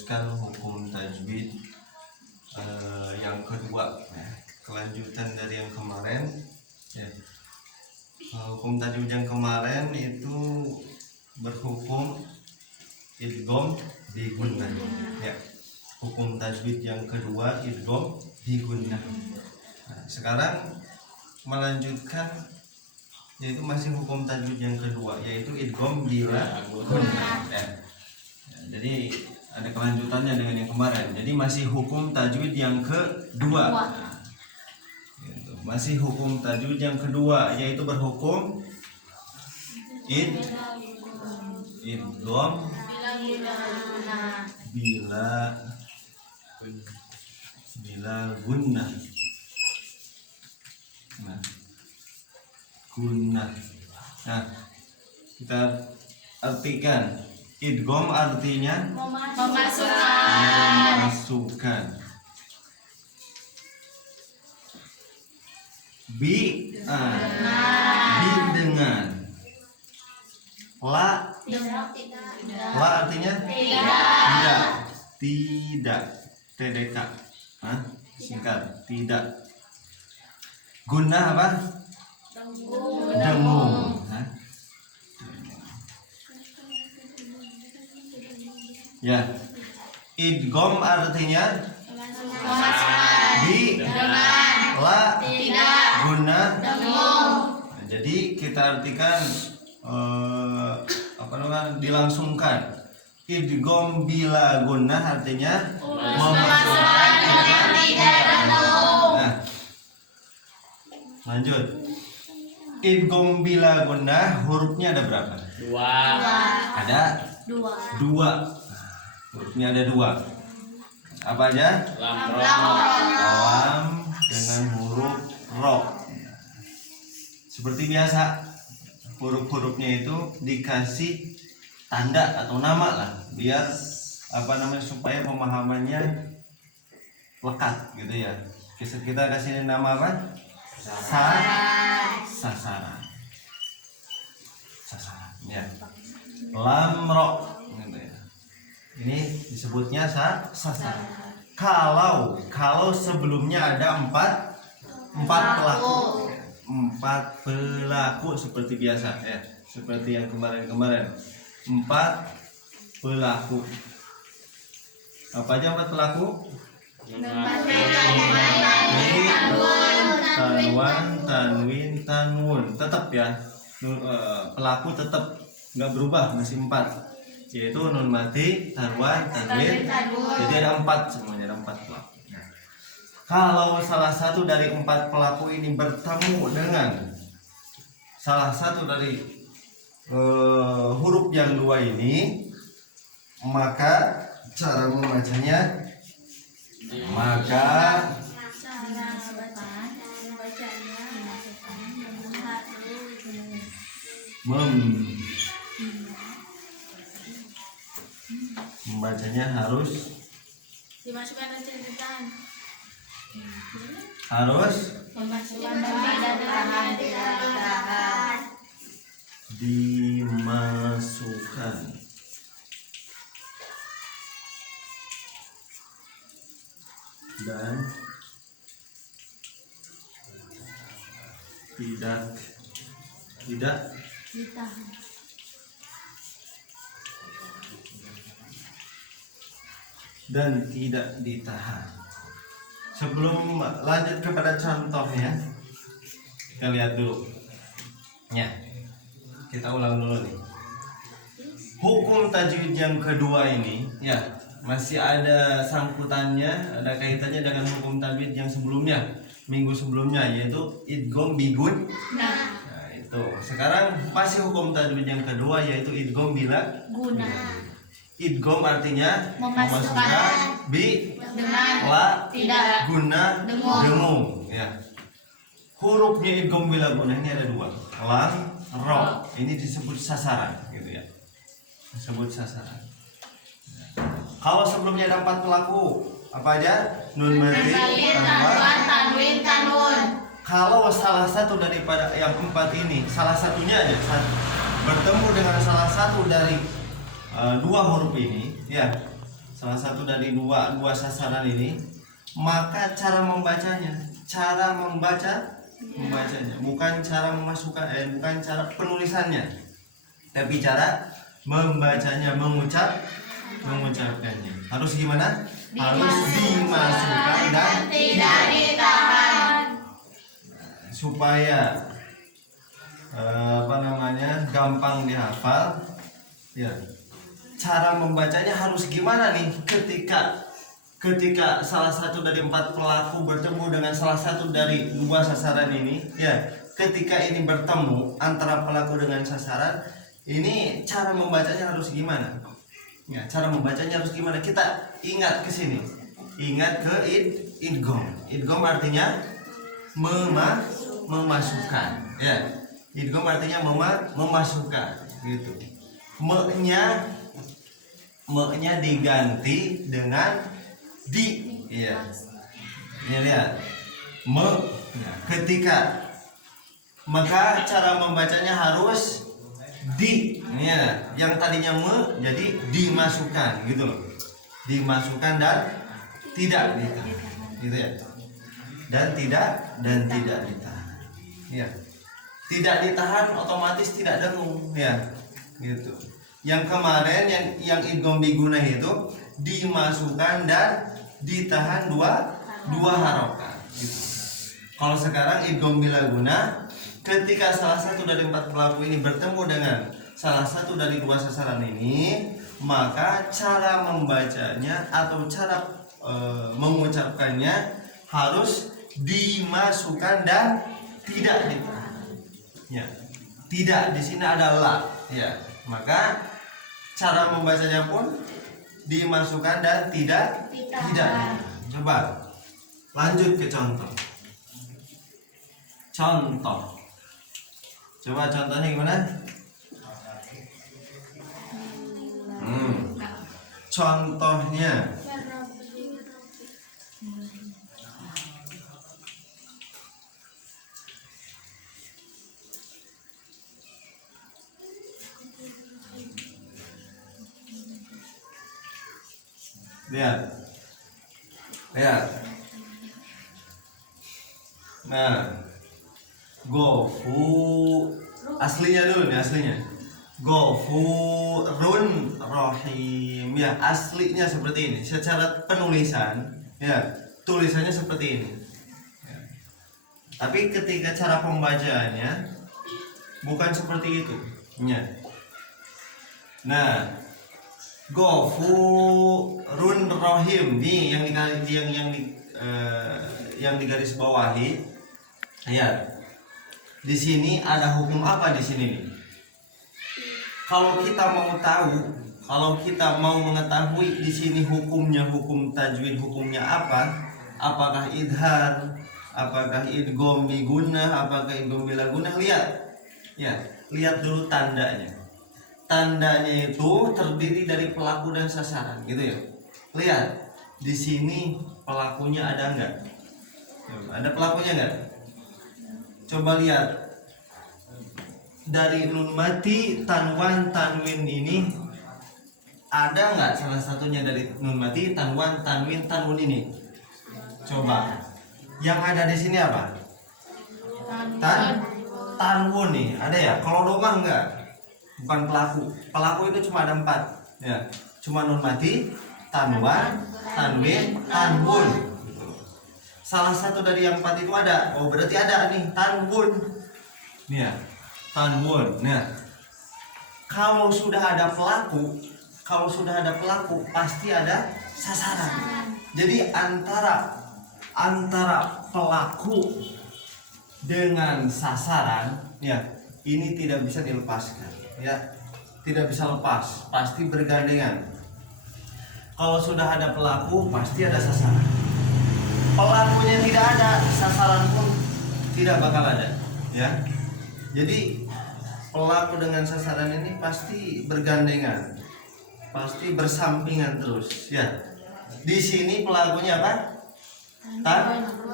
meneruskan hukum tajwid yang kedua, kelanjutan dari yang kemarin. Hukum tajwid yang kemarin itu berhukum idgham bi gunnah. Hukum tajwid yang kedua idgham bi gunnah. Sekarang melanjutkan, yaitu masih hukum tajwid yang kedua, yaitu idgham bila gunnah. Jadi ada kelanjutannya dengan yang kemarin. Jadi masih hukum tajwid yang kedua. Masih hukum tajwid yang kedua, yaitu berhukum idgham bila gunnah. Gunnah. Nah, kita artikan idgham artinya memasukkan. Bi dengan. La artinya tidak. TDK. Singkat, tidak. Gunnah apa? Dengung. Idgham artinya bi la gunnah dengung. Jadi kita artikan dilangsungkan. Idgham bila gunnah artinya memasukkan tidak dengung. Lanjut. Idgham bila gunnah hurufnya ada berapa? Dua. Ada dua. Hurufnya ada dua. Apa aja? Lam dengan huruf ro. Seperti biasa, huruf-hurufnya itu dikasih tanda atau nama lah, biar supaya pemahamannya lekat gitu ya. Kita kasih nama apa? Sasaran. Ya. Lam ro. Ini disebutnya sasaran. Kalau sebelumnya ada empat pelaku. Empat pelaku seperti biasa ya. Seperti yang kemarin. Empat pelaku. Apa aja empat pelaku? Tanwan, tanwin, tanwun. Tetap ya. Pelaku tetap nggak berubah, masih empat. Yaitu nun mati, tanwan, tanwin. Jadi ada empat semuanya, ada empat pelaku. Kalau salah satu dari empat pelaku ini bertemu dengan salah satu dari huruf yang dua ini, maka cara membacanya membacanya harus dimasukkan dan ditahan. Harus Memasukkan dan ditahan. Dimasukkan dan tidak Ditahan. dan tidak ditahan. Sebelum lanjut kepada contohnya, kita lihat dulu. Kita ulang dulu nih. Hukum tajwid yang kedua ini, masih ada sangkutannya, ada kaitannya dengan hukum tajwid yang sebelumnya, minggu sebelumnya, yaitu idgham bi gunnah. Itu. Sekarang masih hukum tajwid yang kedua, yaitu idgham bila gunnah. Idgham artinya memasukkan bi dengan la tidak gunnah dengung. Hurufnya idgham bila gunnah ini ada dua, lam, ro. Ini disebut sasaran, gitu ya. Disebut sasaran. Kalau sebelumnya ada empat pelaku, apa aja? Nun mati, tanwin, tanwun. Kalau salah satu daripada yang empat ini, salah satunya aja bertemu dengan salah satu dari dua huruf ini, salah satu dari dua sasaran ini, maka cara membacanya, membacanya, bukan cara memasukkan, bukan cara penulisannya, tapi cara membacanya, mengucapkannya. Harus gimana? Harus dimasukkan dan tidak ditahan. Supaya gampang dihafal, ya. Cara membacanya harus gimana nih? Ketika salah satu dari 4 pelaku bertemu dengan salah satu dari 2 sasaran ini, ya. Ketika ini bertemu antara pelaku dengan sasaran, ini cara membacanya harus gimana? Ya, cara membacanya harus gimana? Kita ingat ke sini. Ingat ke idgham. Idgham artinya memasukkan, ya. Idgham artinya memasukkan, gitu. Me-nya diganti dengan di, ya. Ini lihat. Ketika, maka cara membacanya harus di, ya. Yang tadinya jadi dimasukkan, gitu loh. Dimasukkan dan tidak ditahan, gitu ya. Dan tidak ditahan, ya. Tidak ditahan otomatis tidak dengung, ya, gitu. Yang kemarin yang idgham bigunah itu dimasukkan dan ditahan dua harokat, gitu. Kalau sekarang idgham bilaguna, ketika salah satu dari 4 pelaku ini bertemu dengan salah satu dari 2 sasaran ini, maka cara membacanya atau cara mengucapkannya harus dimasukkan dan tidak ditahan, ya. Tidak di sini ada la, ya. Maka cara membacanya pun dimasukkan dan tidak ditahan. Coba lanjut ke contoh. Coba contohnya gimana? Contohnya lihat. Nah, aslinya dulu nih, aslinya Ghafurun Rahim, ya. Aslinya seperti ini. Secara penulisan, ya, tulisannya seperti ini, ya. Tapi ketika cara pembacaannya bukan seperti itu, ya. Nah, Ghafurun Rahim nih yang digaris bawahi, ya. Di sini ada hukum apa di sini nih? Kalau kita mau mengetahui di sini hukumnya, hukum tajwid hukumnya apa? Apakah idhar? Apakah idgham bigunah? Apakah idgham bilagunah? Lihat. Ya, lihat dulu tandanya. Tandanya itu terdiri dari pelaku dan sasaran, gitu ya. Lihat. Di sini pelakunya ada enggak? Ada pelakunya enggak? Coba lihat. Dari nun mati, tanwan, tanwin ini ada nggak salah satunya dari nun mati, tanwan, tanwin, tanwun ini? Coba. Yang ada di sini apa? Tanwun nih, ada ya? Kalau domah enggak? Bukan pelaku. Pelaku itu cuma ada 4, ya. Cuma nun mati, tanwan, tanwin, tanwun. Salah satu dari yang 4 itu ada. Oh, berarti ada nih, tanwun. Nih ya. Tanwun. Nah, kalau sudah ada pelaku pasti ada sasaran. Jadi antara pelaku dengan sasaran, ya, ini tidak bisa dilepaskan, ya. Tidak bisa lepas, pasti bergandengan. Kalau sudah ada pelaku, pasti ada sasaran. Pelakunya tidak ada, sasaran pun tidak bakal ada, ya. Jadi pelaku dengan sasaran ini pasti bergandengan, pasti bersampingan terus, ya. Di sini pelakunya apa?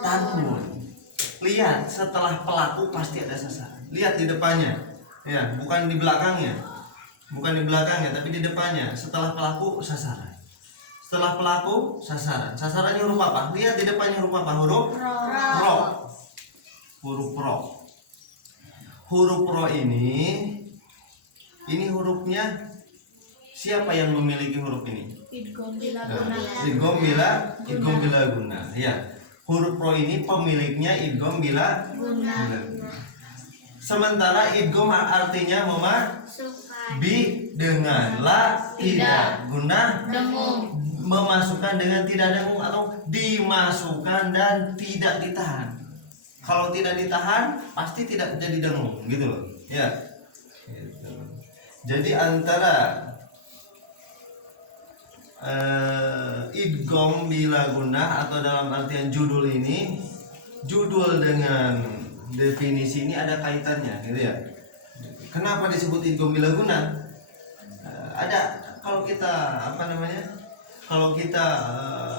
Tanwun. Lihat, setelah pelaku pasti ada sasaran. Lihat di depannya, ya, bukan di belakangnya, tapi di depannya. Setelah pelaku sasaran. Setelah pelaku, sasaran. Sasarannya huruf apa? Lihat di depannya huruf apa? Huruf ro. Huruf ro. Huruf ro ini hurufnya siapa yang memiliki huruf ini? Idgham bila Nah, guna. idgham bila guna. Ya. Huruf ro ini pemiliknya idgham bila Guna. guna. Sementara idgham artinya Masukkan. bi dengan la tidak guna Dengung. memasukkan dengan tidak dengung atau dimasukkan dan tidak ditahan. Kalau tidak ditahan pasti tidak jadi dengung gitu loh. Ya. Gitu. Jadi antara idgham bila guna atau dalam artian judul ini, judul dengan definisi ini ada kaitannya gitu ya. Kenapa disebut idgham bila guna? Ada kalau kita kalau kita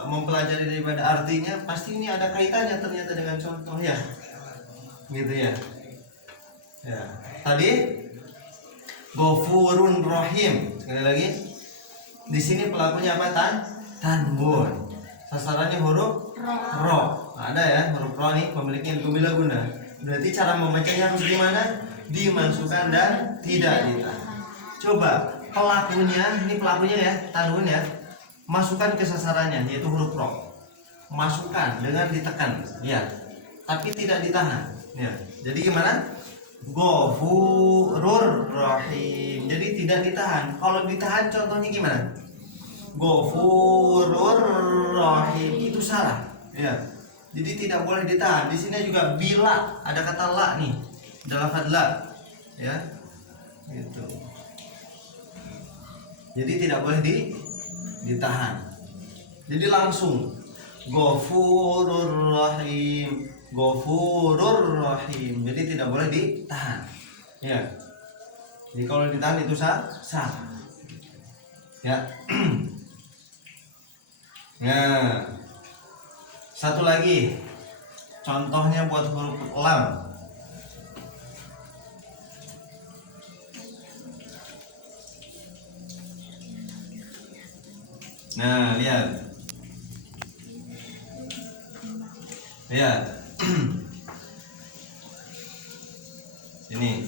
mempelajari daripada artinya pasti ini ada kaitannya ternyata dengan contoh ya. Gitu ya. Ya. Tadi Ghafurun Rahim. Sekali lagi. Di sini pelakunya apa? Tanwun. Sasarannya huruf ro. Ada ya huruf ro nih pemiliknya idgham bila guna. Berarti cara membacanya harus gimana? Dimasukkan dan tidak ditahan. Coba ini pelakunya ya, tanwun ya. Masukkan ke sasarannya yaitu huruf ro. Masukkan dengan ditekan, ya. Tapi tidak ditahan, ya. Jadi gimana? Ghafurur Rahim. Jadi tidak ditahan. Kalau ditahan contohnya gimana? Ghafurur Rahim itu salah, ya. Jadi tidak boleh ditahan. Di sini juga bila ada kata la nih. Ada lafaz la, ya. Gitu. Jadi tidak boleh ditahan. Jadi langsung Ghafurur Rahim, Ghafurur Rahim. Jadi tidak boleh ditahan. Ya. Jadi kalau ditahan itu sah. Ya. Nah. Satu lagi. Contohnya buat huruf lam. Nah, lihat. Lihat. Ini.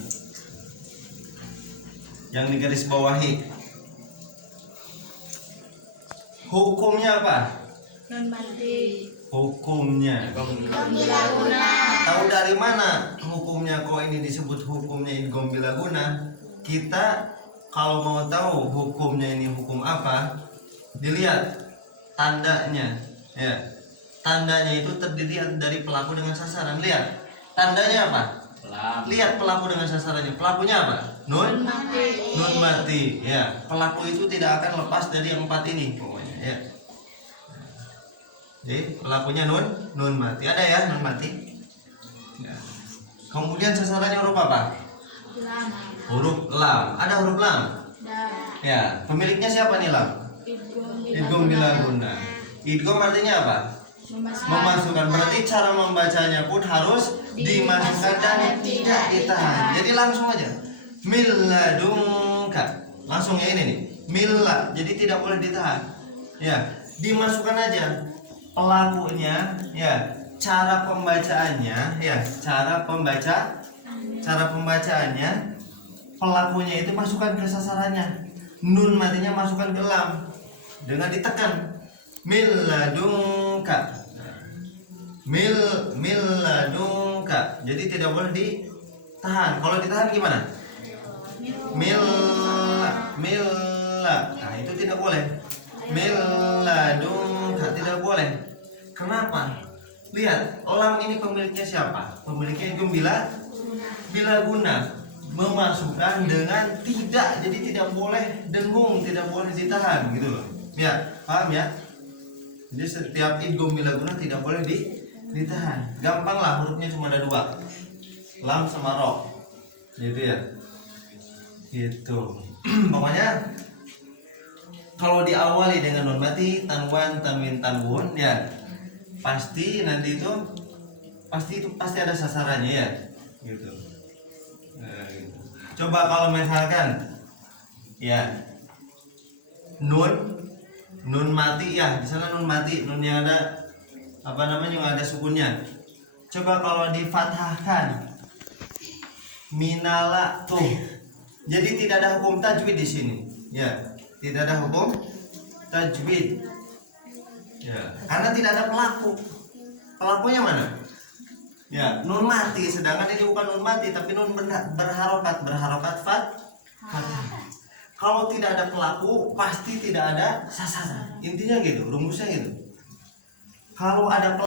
Yang digaris bawahi. Hukumnya apa? Non mati. Hukumnya. Idgham bila guna. Tahu dari mana hukumnya kok ini disebut hukumnya idgham bila guna? Kita kalau mau tahu hukumnya ini hukum apa, dilihat tandanya, ya. Tandanya itu terdiri dari pelaku dengan sasaran. Lihat, tandanya apa? Lihat pelaku dengan sasarannya. Pelakunya apa? Nun mati. Nun mati. Ya, pelaku itu tidak akan lepas dari yang empat ini pokoknya. Ya. Jadi pelakunya nun mati. Ada ya nun mati. Ya. Kemudian sasarannya huruf apa? Lam. Huruf lam. Ada huruf lam. Da. Ya, pemiliknya siapa nih lam? Idgham bila guna. Idgham artinya apa? Memasukkan. Berarti cara membacanya pun harus dimasukkan dan tidak ditahan. Jadi langsung aja. Milladunka. Langsung ya ini nih. Milla. Jadi tidak boleh ditahan. Ya, dimasukkan aja. Pelakunya, ya. Cara pembacaannya, ya. Cara pembacaannya. Pelakunya itu masukkan ke sasarannya. Nun matinya masukkan ke lam dengan ditekan. Milladunka. Milladunka. Jadi tidak boleh ditahan. Kalau ditahan gimana? Milla. Nah, itu tidak boleh. Milladunka tidak boleh. Kenapa? Lihat, lam ini pemiliknya siapa? Pemiliknya idgham bila guna. Memasukkan dengan tidak, jadi tidak boleh dengung, tidak boleh ditahan gitu loh. Ya, paham ya? Jadi setiap idgham bila guna tidak boleh ditahan. Gampang lah, hurufnya cuma ada dua, lam sama ro, gitu ya. Gitu. Pokoknya kalau diawali dengan nun mati, tanwan, tanwin, tanwun, ya pasti nanti itu pasti ada sasarannya ya, gitu. Coba kalau misalkan ya nun Nun mati ya, di sana nun mati, nunnya ada apa namanya yang ada sukunnya. Coba kalau difathahkan, minala tuh. Jadi tidak ada hukum tajwid di sini. Ya, tidak ada hukum tajwid. Ya, karena tidak ada pelaku. Pelakunya mana? Ya, nun mati. Sedangkan ini bukan nun mati, tapi nun berharokat fathah. Kalau tidak ada pelaku, pasti tidak ada sasaran. Intinya gitu, rumusnya gitu. Kalau ada pelaku